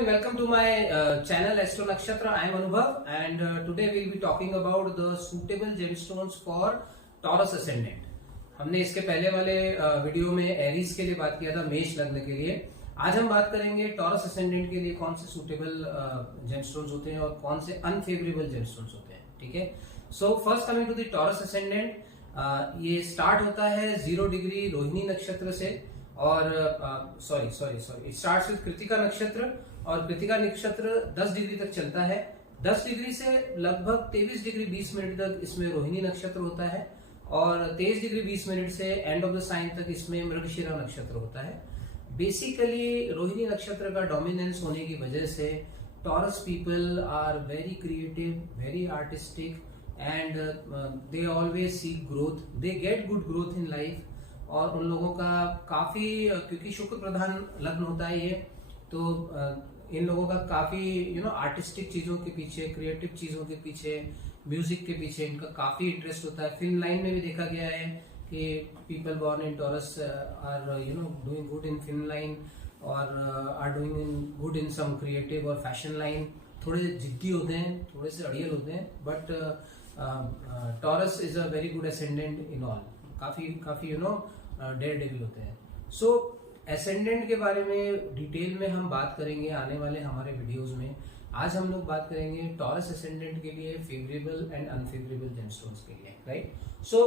and welcome to my channel Astro Nakshatra. I am Anubhav and today we will be talking about the suitable gemstones for Taurus ascendant. हमने इसके पहले वाले video में Aries के लिए बात किया था, मेष लग्न के लिए. आज हम बात करेंगे टॉरस असेंडेंट के लिए कौन से सूटेबल जेमस्टोन्स होते हैं और कौन से अनफेवरेबल जेमस्टोन्स होते हैं. ठीक है. So first coming to the Taurus ascendant, ये स्टार्ट होता है 0 डिग्री रोहिणी नक्षत्र से और इट स्टार्ट्स विद कृतिका नक्षत्र और कृतिका नक्षत्र 10 डिग्री तक चलता है. 10 डिग्री से लगभग 23 डिग्री 20 मिनट तक इसमें रोहिणी नक्षत्र होता है और 23 डिग्री 20 मिनट से एंड ऑफ द साइन तक इसमें मृगशिरा नक्षत्र होता है. बेसिकली रोहिणी नक्षत्र का डोमिनेंस होने की वजह से Taurus people are very creative, very artistic and they always seek growth, they get good growth in life. और उन लोगों का काफी, क्योंकि शुक्र प्रधान लग्न होता है ये, तो इन लोगों का काफी आर्टिस्टिक चीजों के पीछे, क्रिएटिव चीजों के पीछे, म्यूजिक के पीछे इनका काफी इंटरेस्ट होता है. फिल्म लाइन में भी देखा गया है कि people born in Taurus are doing good in film line और are doing good in some creative और फैशन लाइन. थोड़े जिद्दी होते हैं, थोड़े से अड़ियल होते हैं, but Taurus is a very good ascendant in all. काफी डेयर डेविल होते हैं. सो एसेंडेंट के बारे में डिटेल में हम बात करेंगे आने वाले हमारे वीडियोस में. आज हम लोग बात करेंगे टॉरस एसेंडेंट के लिए फेवरेबल एंड अनफेवरेबल जेमस्टोन्स के लिए, right. So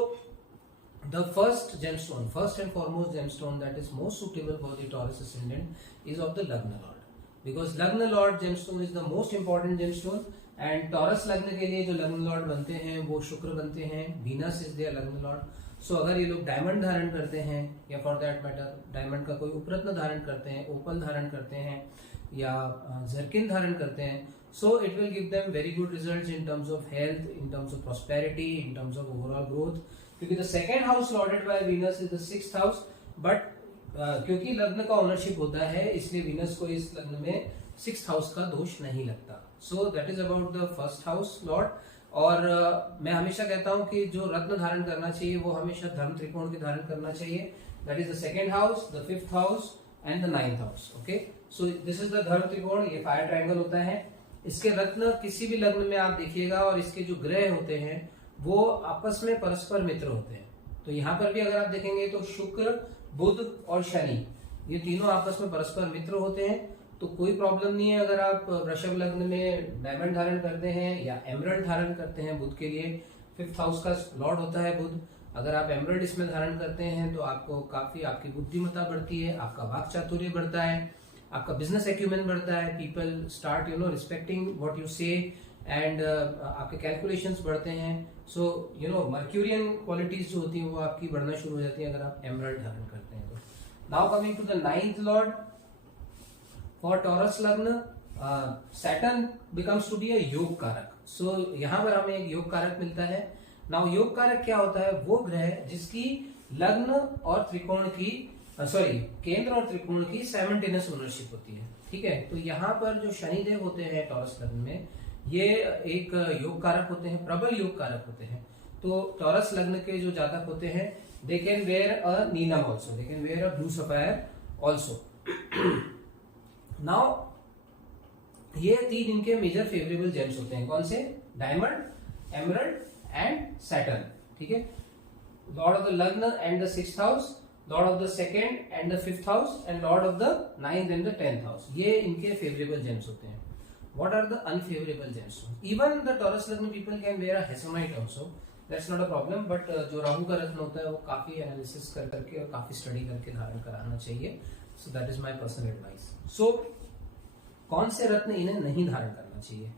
the first and foremost gemstone that is most suitable for the taurus ascendant is of the लग्न लॉर्ड, बिकॉज लग्न Lord gemstone is the most important gemstone. And taurus लग्न के लिए जो लग्न Lord बनते हैं वो शुक्र बनते हैं. वीनस इज देयर लग्न लॉर्ड. सो अगर ये लोग डायमंड धारण करते हैं या फॉर दैट मैटर डायमंड का कोई उपरत्न धारण करते हैं, ओपल धारण करते हैं या जर्किन धारण करते हैं, so it will give them very good results in terms of health, in terms of prosperity, in terms of overall growth. क्योंकि the second house lorded by Venus is the 6th house, but क्योंकि लग्न का ownership होता है इसलिए Venus को इस लग्न में 6th हाउस का दोष नहीं लगता. So that is about the first house Lord. और मैं हमेशा कहता हूं कि जो रत्न धारण करना चाहिए वो हमेशा धर्म त्रिकोण के धारण करना चाहिए. That is the second house, the 5th house and the 9th house. Okay, so this is the धर्म त्रिकोण. ये फायर ट्रायंगल होता है. इसके रत्न किसी भी लग्न में आप देखिएगा और इसके जो ग्रह होते हैं वो आपस में परस्पर मित्र होते हैं. तो यहाँ पर भी अगर आप देखेंगे तो शुक्र, बुध और शनि ये तीनों आपस में परस्पर मित्र होते हैं. तो कोई प्रॉब्लम नहीं है अगर आप वृषभ लग्न में डायमंड धारण करते हैं या एमरल्ड धारण करते हैं. बुध के लिए 5th हाउस का लॉर्ड होता है बुध. अगर आप एमरल्ड इसमें धारण करते हैं तो आपको काफी, आपकी बुद्धिमत्ता बढ़ती है, आपका वाक चातुर्य बढ़ता है, आपका बिजनेस एक्यूमेन बढ़ता है. People start respecting what you से एंड आपके कैलकुलेशंस बढ़ते हैं. सो मर्क्यूरियन क्वालिटीज जो होती हैं वो आपकी बढ़ना शुरू हो जाती है अगर आप एमरल्ड धारण करते हैं. तो now coming to the 9th lord for Taurus lagna, Saturn becomes to be a yogakaraka. सो यहां पर हमें एक योग कारक मिलता है. नाउ योग कारक क्या होता है? वो ग्रह जिसकी लग्न और त्रिकोण की केंद्र और त्रिकोण की साइमल्टेनियस ओनरशिप होती है. ठीक है. तो यहाँ पर जो शनिदेव होते हैं टॉरस लग्न में, ये एक योग कारक होते हैं, प्रबल योग कारक होते हैं. तो टॉरस लग्न के जो जातक होते हैं they can wear a Neelam also, they can wear a blue sapphire also. Now ये तीन इनके मेजर फेवरेबल जेम्स होते हैं. कौन से? Diamond, emerald and Saturn. ठीक है. लॉर्ड ऑफ द लग्न and the 6th house, Lord of the second and the 5th house and Lord of the 9th and the 10th house. ये इनके favourable James होते हैं. What are the unfavorable gemstones? Even the Taurus लग्न people can wear a hessonite also. That's not a problem. But जो राहु का रत्न होता है वो काफी एनालिसिस करके और काफी स्टडी करके धारण कराना चाहिए. So that is my personal advice. So कौन से रत्न इन्हें नहीं धारण करना चाहिए?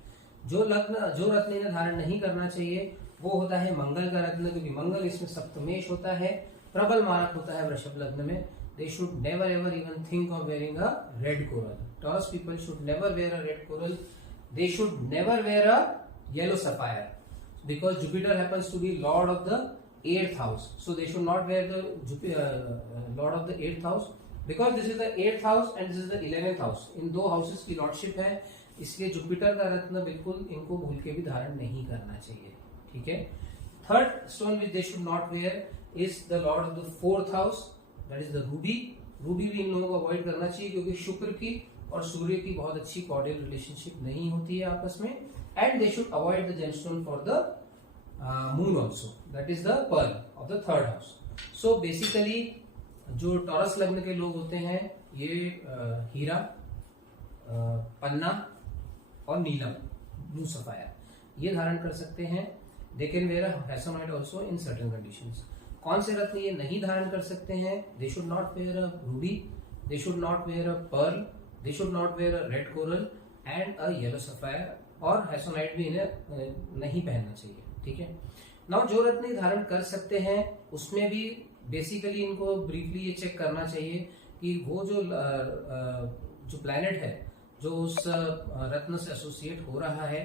जो रत्न इन्हें धारण नहीं करना चाहिए वो होता है मंगल का रत्न, क्योंकि मंगल इसमें सप्तमेश होता है, प्रबल मारक होता है वृषभ लग्न में. They should never ever even think of wearing a red coral. Taurus people should never wear a red coral. They should never wear a yellow sapphire because Jupiter happens to be lord of the 8th house. So they should not wear the lord of the 8th house because this is the 8th house and this is the 11th house. इन दो houses की lordship है, इसलिए Jupiter का रत्न बिल्कुल इनको भूल के भी धारण नहीं करना चाहिए. ठीक है. Third stone which they should not wear is the lord of the 4th house, that is the ruby. Ruby भी इन लोगों को अवॉइड करना चाहिए क्योंकि शुक्र की और सूर्य की बहुत अच्छी कॉर्डियल रिलेशनशिप नहीं होती है आपस में, and they should avoid the gemstone for the moon also, that is the pearl of the third house. So basically जो टॉरस लग्न के लोग होते हैं ये हीरा, पन्ना और नीलम, ब्लू सफायर ये धारण कर सकते हैं. They can wear a hessonite also in certain conditions. कौन से रत्न ये नहीं धारण कर सकते हैं? They should not wear a ruby, they should not wear a pearl, they should not wear a red coral and a yellow sapphire, और हैसोनाइट भी इन्हें नहीं पहनना चाहिए. ठीक है. नाउ जो रत्न धारण कर सकते हैं उसमें भी बेसिकली इनको ब्रीफली ये चेक करना चाहिए कि वो जो प्लैनेट है जो उस रत्न से एसोसिएट हो रहा है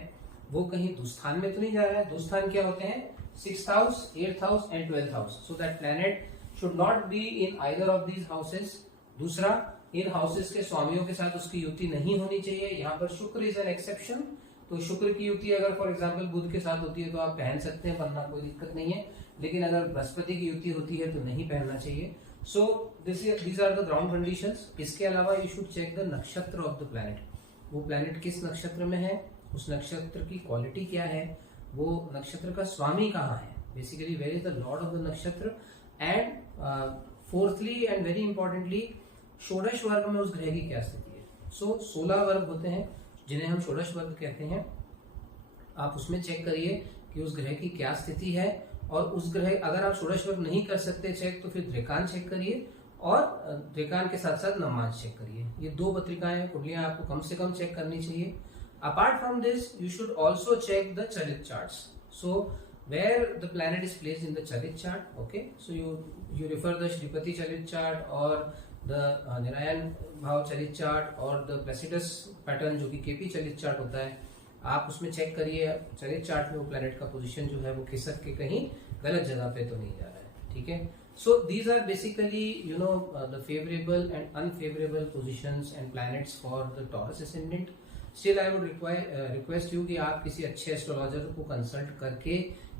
वो कहीं दुस्थान में तो नहीं जा रहा है. दुस्थान क्या होते हैं? 6th house, 8th house and 12th house. So that planet should not be in either of these houses. दूसरा, इन हाउसेस के स्वामियों के साथ उसकी युति नहीं होनी चाहिए. यहाँ पर शुक्र इज एन एक्सेप्शन. तो शुक्र की युति अगर फॉर एग्जाम्पल बुध के साथ होती है तो आप पहन सकते हैं पन्ना, कोई दिक्कत नहीं है. लेकिन अगर बृहस्पति की युति होती है तो नहीं पहनना चाहिए. So these are the ground conditions. इसके अलावा you should check the nakshatra of the planet. वो प्लैनेट किस नक्षत्र में है, उस नक्षत्र की क्वालिटी क्या है, वो नक्षत्र का स्वामी कहाँ है, basically where is the lord of the nakshatra. And fourthly and very importantly, षोडश वर्ग में उस ग्रह की क्या स्थिति है. सो 16 वर्ग होते हैं जिन्हें हम षोडश वर्ग कहते हैं. आप उसमें चेक करिए कि उस ग्रह की क्या स्थिति है, और उस ग्रह अगर आप षोडश वर्ग नहीं कर सकते चेक तो फिर द्रेकान चेक करिए, और द्रेकान के साथ साथ नवमांश चेक करिए. ये 2 पत्रिकाएं कुंडलियां आपको कम से कम चेक करनी चाहिए. Apart from this, you should also check the Charit charts. So, where the planet is placed in the Charit chart, okay? So you refer the Shripati Charit chart or the Narayan Bhav Charit chart or the Placidus pattern जो कि KP Charit chart होता है, आप उसमें check करिए Charit chart में वो planet का position जो है वो खिसक के कहीं गलत जगह पे तो नहीं जा रहा है. ठीक है. So these are basically the favorable and unfavorable positions and planets for the Taurus ascendant. Still I would request you कि आप किसी अच्छे एस्ट्रोलॉजर को कंसल्ट करके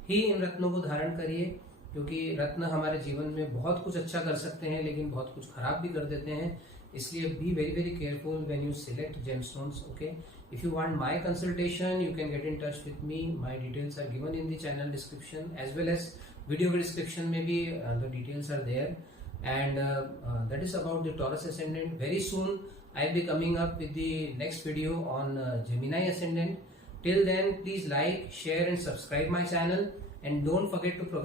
ही इन रत्नों को धारण करिए, क्योंकि रत्न हमारे जीवन में बहुत कुछ अच्छा कर सकते हैं लेकिन बहुत कुछ खराब भी कर देते हैं. इसलिए be very very careful when you select gemstones. Okay. If you want my consultation you can get in touch with me. My details are given in the channel description as well as video के description में भी the details are there. And that is about the Taurus ascendant. Very soon I'll be coming up with the next video on Gemini Ascendant. Till then, please like, share and subscribe my channel, and don't forget to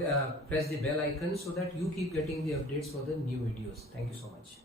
press the bell icon so that you keep getting the updates for the new videos. Thank you so much.